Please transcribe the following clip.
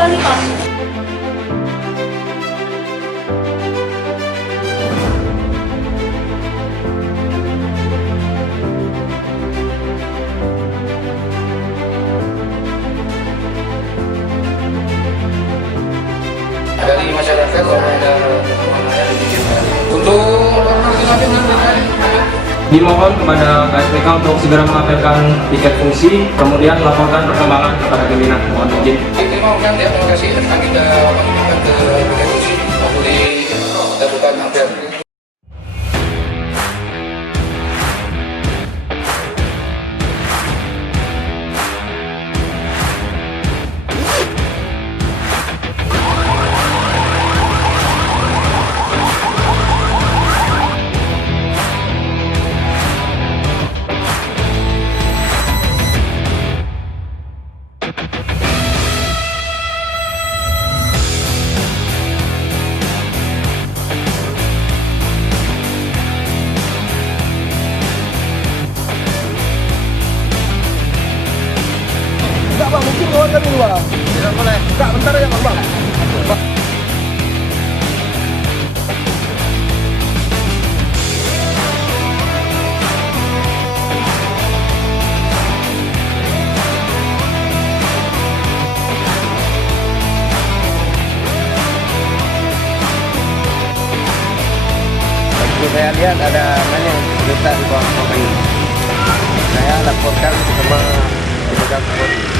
sekali Pak. Dari masyarakat ada untuk dimohon kepada KSPK untuk segera mengamankan tiket fungsi, kemudian laporkan perkembangan kepada pimpinan. Mohon izin. terima kasih akan kita lakukan ke rekonstruksi waktu dilakukan hampir. Enggak Bang, mungkin keluarga dulu Bang. Tidak boleh. Enggak, bentar aja Bang. Saya lihat ada banyak berita di bawah ini. Saya laporkan sama petugas